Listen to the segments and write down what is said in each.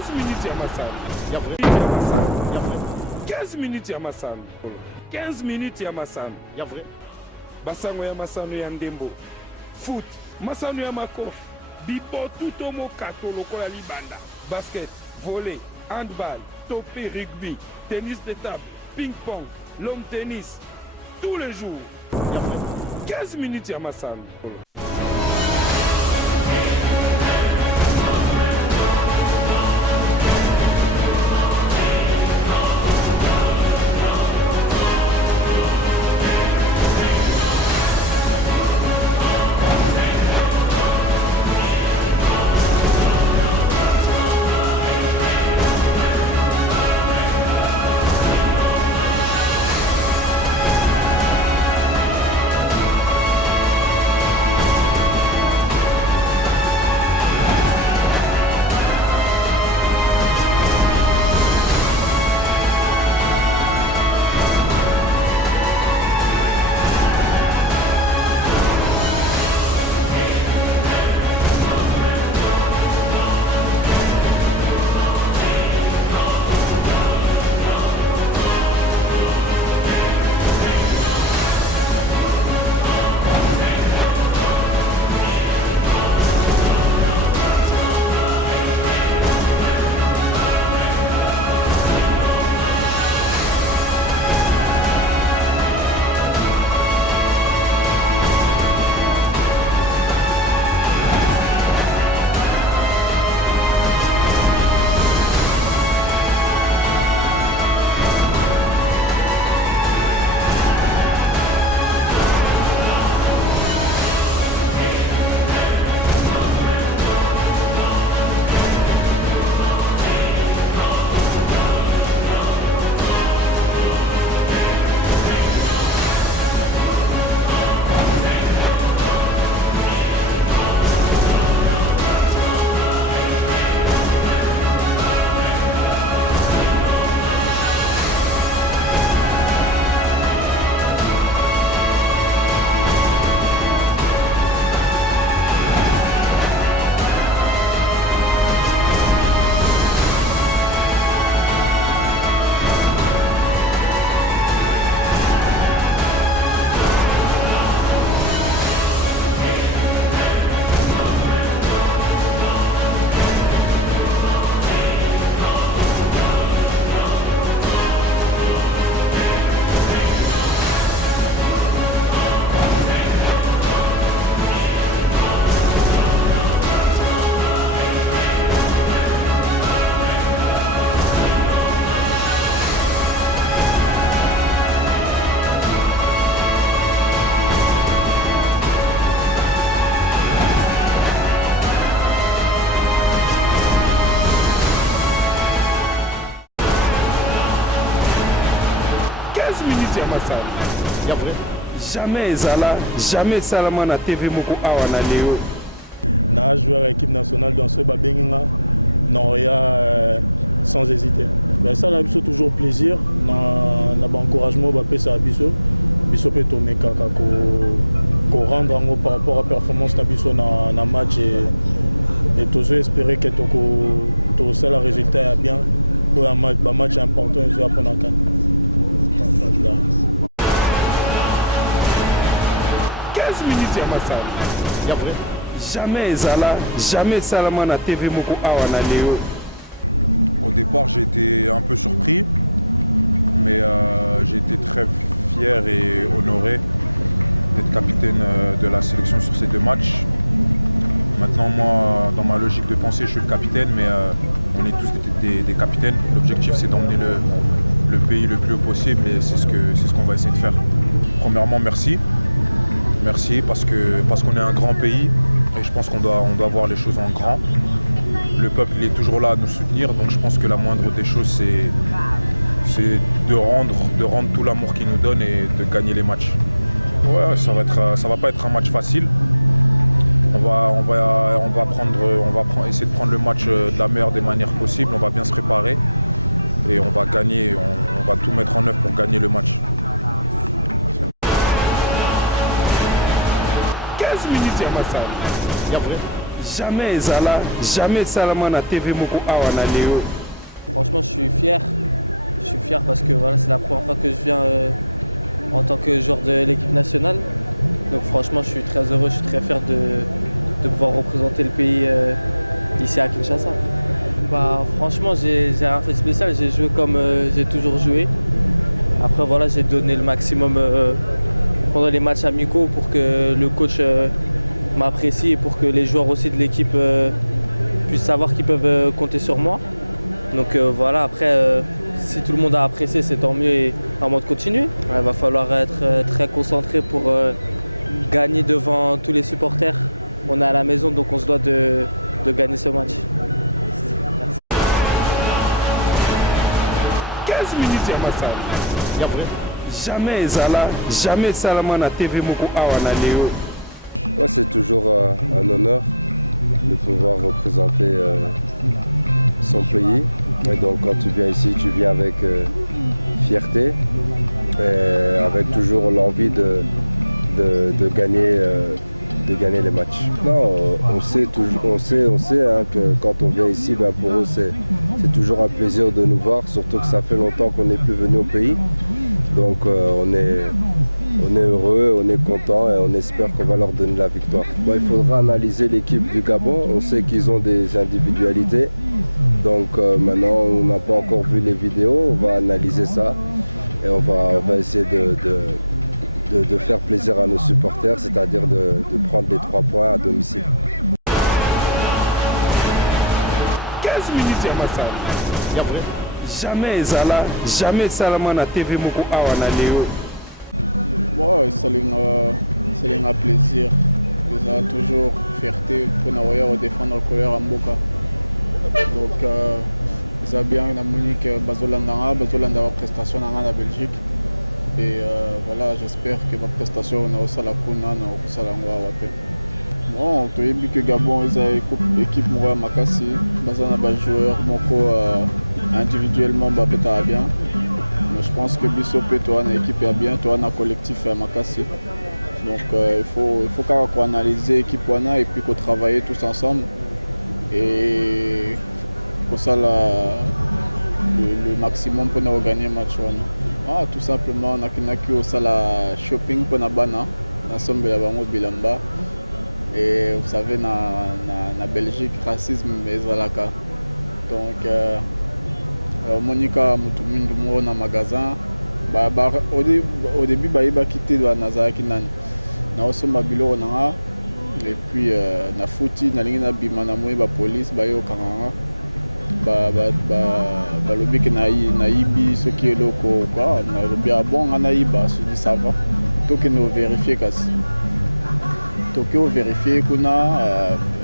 15 minutes ya masano. Ya vrai. Ya masano. Ya vrai. 15 minutes ya masano. 15 minutes ya masano. Ya vrai. Basango ya masano ya ndembo. Foot. Masano ya makofi. Bibotu tomo kato lokola libanda. Basket. Volley. Handball. Topé rugby. Tennis de table. Ping-pong. Long tennis. Tous les jours. Ya vrai. 15 minutes ya masano. Ya vrai. Jamais Zala, jamais Salama na TV moko awa na Léo. Na joueur équipe nationale dans ce babenga Noria sans hésiter. Ben ça la biso toujours plaisir na ba encouragement ba pesa biso biso pe to mekaka ko rendre en par rapport à performance na biso na match et toujours espérer que to ça le résultat est bien pour un match important et après na kan. 15 minutes ya masano. Ya vrai. Jamais Zala, jamais Salama na TV moko awa na Léo. Au départ, j'étais un peu surpris, mais j'ai été très fier et honoré d'être capitaine de la sélection sur ces deux matchs. Maintenant, moi, dans ma logique de pensée, je suis le capitaine, mais on est tous des capitaines. L'objectif, c'est d'emmener le pays le plus haut possible et c'est ce qu'on va essayer de faire. Premièrement, merci. Merci parce qu'on est un grand pays et je pense qu'on doit voir les choses en grand. Le peuple il est toujours là à nous soutenir, donc je pense que la moindre des choses, c'est de rendre tout l'amour qu'il nous donne et de gagner les matchs. Ouais, ça va pas être un match facile. On va essayer de prendre le match de la meilleure des manières possibles. On va bien se préparer et on va gagner. On va tout mettre en œuvre pour gagner le match. 15 minutes ya masano. Ya vrai. jamais ezala, jamais salama na TV moko awa na leo. Franchement, je suis fier. Je suis fier parce que voilà, c'est la première fois que je viens en tant que joueur de l'équipe nationale. Donc franchement, je suis très heureux, je suis très fier de pouvoir représenter le pays ici à Kinshasa. Bah, franchement, j'ai rien fait de spécial, j'ai joué comme j'ai toujours joué. Après voilà, j'ai donné le maximum pendant les matchs amicaux pour que le coach m'apprécie et pour que les joueurs aussi de l'équipe puissent savoir qu'ils peuvent compter sur moi. Donc voilà, après, si tout le monde a apprécié, c'est tant mieux et à moi de continuer. Il va falloir être très concentré pour gagner devant tous les supporters. On est à la maison, donc on se doit de gagner ce match. Merci. 15 minutes ya masano. Ya vrai. Jamais ezala, jamais salama na TV moko awa na leo. Ouais, c'est toujours un honneur de pouvoir représenter son pays. Et donc quand tu viens ici, tu viens avec fierté et avec toujours l'envie de gagner les matchs. Non, on sait hein, que quand on vient ici, ben pour eux c'est toujours un plaisir de nous voir, surtout que ça fait longtemps qu'on n'est plus venu au pays. Donc on est heureux, on est content et on espère qu'on va leur donner la victoire. Bon, il faudra analyser l'équipe du Gabon. On sait qu'ils ont des individualités. Donc maintenant, on n'a pas encore vu les vidéos. On va analyser ça et on va essayer de faire plaisir à nos supporters, c'est-à-dire de prendre les 3 points à domicile. 15 minutes ya masano. Ya vrai. Jamais ezala, jamais salama na TV moko awa na leo. Ouais, c'est un plaisir. Ils ont toujours fierté pour nous défendre la couleur en Boka. Donc, ils ont bien une Monique Bazolanda prestation en la Belgique. Et voilà, j'espère que ma prestation est aussi la Kuna, aussi la Ngwa. Bon, tu as vu que Gabon, ils ont une équipe Moura Makassi, ils ont des joueurs individuellement bien. Mais je pense que Bissopé, toi, l'équipe est bien, toi, le collectif est Makassi. Donc il faut qu'on analyse l'équipe et puis qu'on travaille tous ensemble. Et qu'on ça le maximum pour nous gagner le match. Ah, tout simplement, on a la shopping pour nous bana, ensemble la bango bilamba. Et vous savez, na Belgique, racisme est zalaka. Donc Monica Mutumundu mo na magasin. Au début, bah quitté de Nazaraki nan. Na osomba bilo na et puis na fouti na lingi na bima na moi ba police ba yo kanga. Ba lobi ke na ibi ce qui est loko quoi na lobi bon na iba je dis ça va to que nous vérifier kasi to que vérifier kuna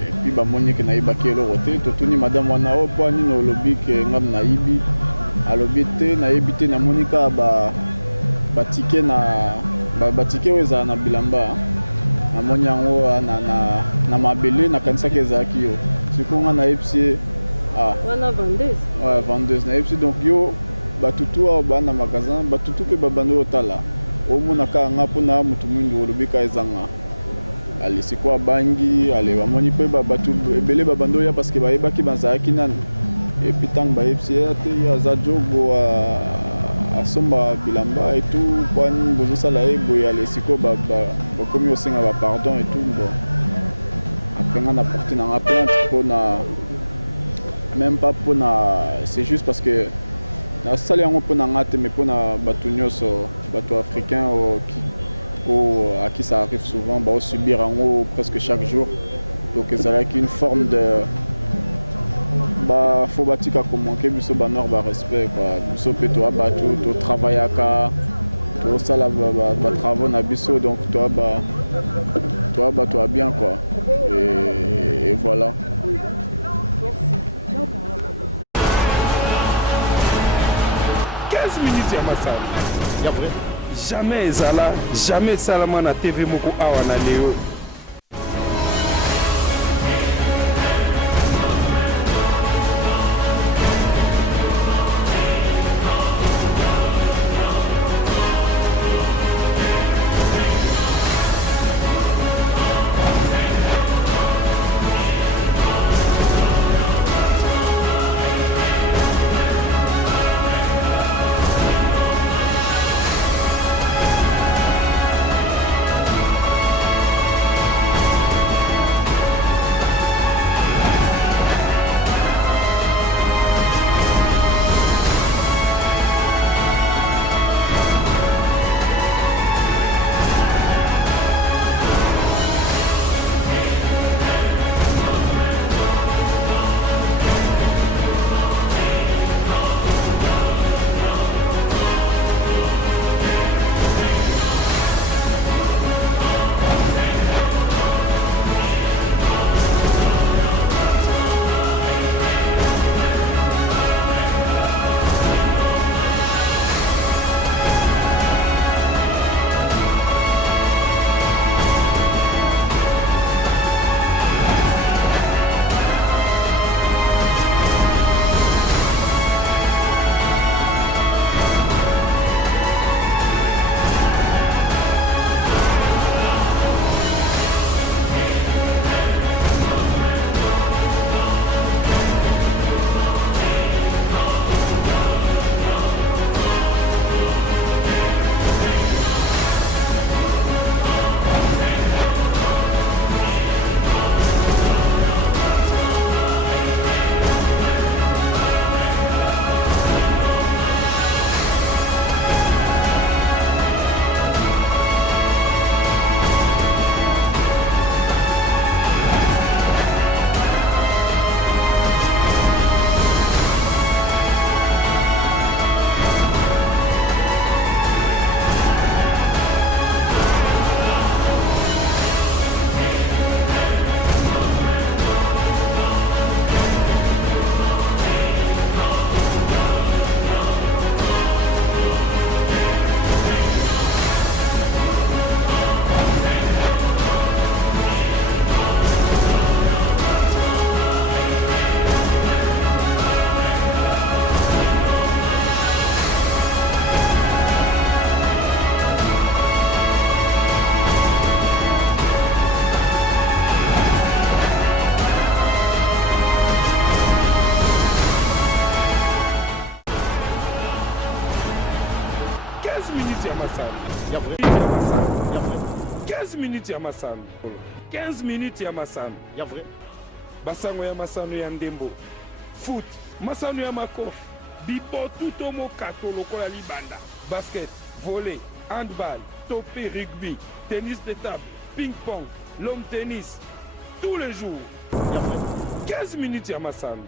et puis ba moni ke na iba ke lo roté to tuni madame wana o po ni no lobi ke ngam na ibi a lobi te na ebité na monika ba ticket na ba ticket weza na bilamba na moni yango na mabele na kanisa ke zaki yo sikonga na epsi. Ah. Wana vendeuse. Ouais, vendeuse. Donc yo batutu ba na magasin, batutu pe babando otala. Omona ka nga pona mutu mundu olobika ezanga. Ali sikwa bangi, ale bamoni pe batu ebele babando ya parce que ba yebaki bazaki nan. Et puis tang ba epsi ate ya zajogo a somba bilamba et tout kwani bozo sala ebo ya le siko ba komi osenga ba pardon et tout bon. Après on a porté na plainte pour na même pas pour c'est juste parce que na sali yango pour na ngate mais pour na batu nyoso batu africain à qui ça arrive souvent ba subir yango presque chaque jour donc c'est là qu'une forme de ba faut batika comment que biso ba nord ba respect quoi biso peto ba to travailler aka to sala ba travaux na biso donc toi bien quoi et voilà. Minutes ya masano. Ya vrai. Jamais ezala, jamais salama na TV moko awa na leo. 15 minutes ya masano 15 minutes ya masano ya vrai basango ya masano ya ndembo foot masano ya makofi bibotu to mokato lokola libanda basket volley handball topé rugby tennis de table ping pong long tennis tous les jours ya vrai 15 minutes ya masano